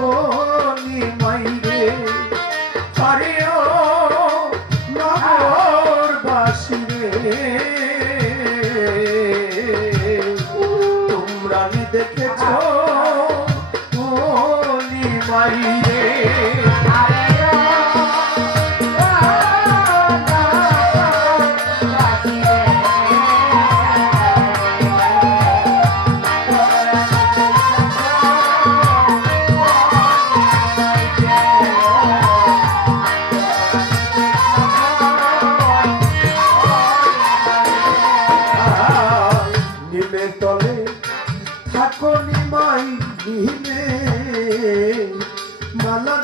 ও নিমাই রে মাই দিনে মালা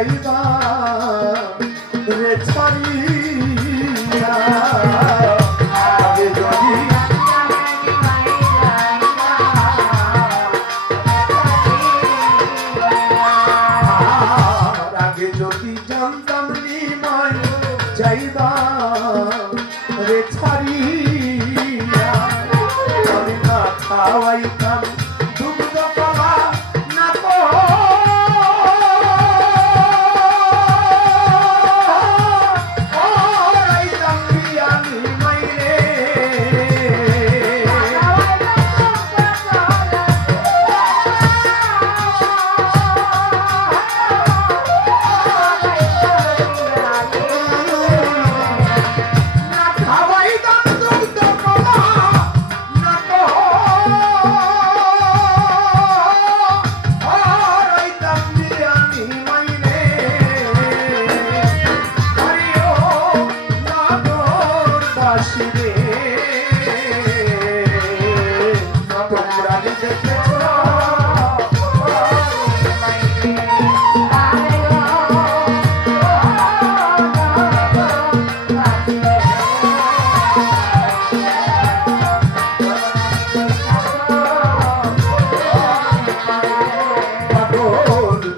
যাইবা রে ছাড়িয়া। রে ছাড়িয়া। আমি না খাওয়াইতাম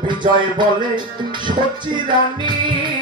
বিজয় বলে সচি রানী।